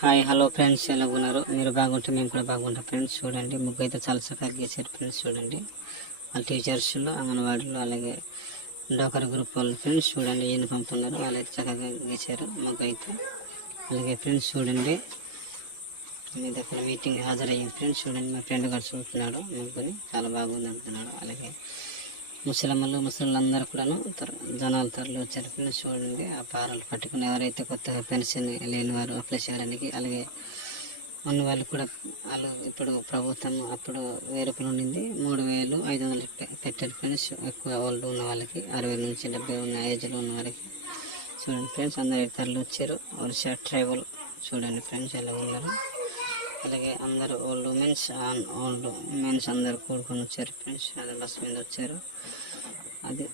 Hi hello friends, ఎలా ఉన్నారు? మీరు బాగుంటే మేము కూడా బాగుంటాం ఫ్రెండ్స్. చూడండి, ముగ్గు అయితే చాలా చక్కగా గీసారు ఫ్రెండ్స్. చూడండి, వాళ్ళ టీచర్స్లో, అంగన్వాడీలో, అలాగే డోకర్ గ్రూప్ వాళ్ళు ఫ్రెండ్స్. చూడండి, యూనిఫామ్ ఉన్నారు, వాళ్ళైతే చక్కగా గీసారు ముగ్గు అయితే. అలాగే ఫ్రెండ్స్ చూడండి, మీ దగ్గర మీటింగ్ హాజరయ్యింది ఫ్రెండ్స్. చూడండి, మా ఫ్రెండ్ గారు చూస్తున్నాడు ముగ్గుని, చాలా బాగుంది అంటున్నాడు. అలాగే ముసలి అందరూ కూడాను జనాలు తరలి వచ్చారు ఫ్రెండ్స్. చూడండి, ఆ పారలు పట్టుకుని ఎవరైతే కొత్తగా పెన్షన్ లేని వారు అప్లై చేయడానికి, అలాగే ఉన్న వాళ్ళు కూడా వాళ్ళు ఇప్పుడు ప్రభుత్వం అప్పుడు 1000 రూపాయలు ఉండింది, 3500 పెట్టారు ఫ్రెండ్స్. ఎక్కువ ఓల్డ్ ఉన్న వాళ్ళకి, 60 నుంచి 70 ఉన్న ఏజ్లో ఉన్న వారికి. చూడండి ఫ్రెండ్స్, అందరు తరలి వచ్చారు. ఒరిస్సా ట్రైబల్ చూడండి ఫ్రెండ్స్ ఎలా ఉన్నారు. అలాగే అందరూ ఓల్డ్ మెన్స్ అందరూ కూడుకొని వచ్చారు ఫ్రెండ్స్. అదే బస్ మీద వచ్చారు. అది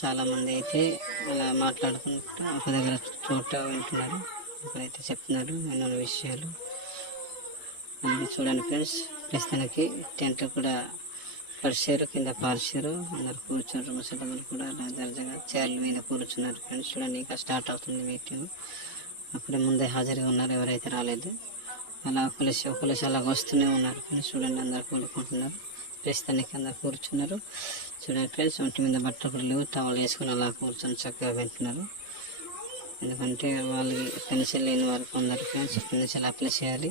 చాలామంది అయితే అలా మాట్లాడుకుంటూ ఒక దగ్గర చోట వింటున్నారు, ఒకరైతే చెప్తున్నారు ఎన్నో విషయాలు. అలాగే చూడండి ఫ్రెండ్స్, ప్రస్తుతానికి టెంట్ కూడా పరిచారు, కింద పార్చారు, అందరు కూర్చున్నారు. ముసలి కూడా అలా దర్జాగా చైర్ల మీద కూర్చున్నారు ఫ్రెండ్స్. చూడండి, ఇంకా స్టార్ట్ అవుతుంది మీటింగ్. అప్పుడే ముందే హాజరుగా ఉన్నారు, ఎవరైతే రాలేదు అలా ఒకలేసి అలా వస్తూనే ఉన్నారు ఫ్రెండ్స్. చూడండి, అందరు కూడుకుంటున్నారు, ప్రస్తుతానికి అందరు కూర్చున్నారు. చూడండి ఫ్రెండ్స్, ఒంటి మీద బట్టలు కూడా లేవు, టవల్ వేసుకుని అలా కూర్చొని చక్కగా వింటున్నారు. ఎందుకంటే వాళ్ళకి పెన్షన్ లేని వారికి ఉన్నారు ఫ్రెండ్స్, పెన్షన్ అప్లై చేయాలి,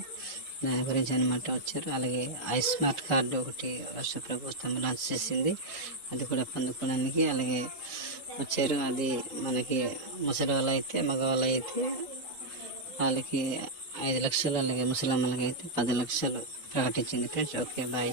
దాని గురించి అనమాట వచ్చారు. అలాగే స్మార్ట్ కార్డు ఒకటి రాష్ట్ర ప్రభుత్వం లాంచ్ చేసింది, అది కూడా పొందుకోవడానికి అలాగే వచ్చారు. అది మనకి ముసలి వాళ్ళు అయితే, మగవాళ్ళు అయితే వాళ్ళకి 5 లక్షలు, అలాగే ముసలమ్మలకి అయితే 10 లక్షలు ప్రకటించింది ఫ్రెండ్స్. Okay, bye.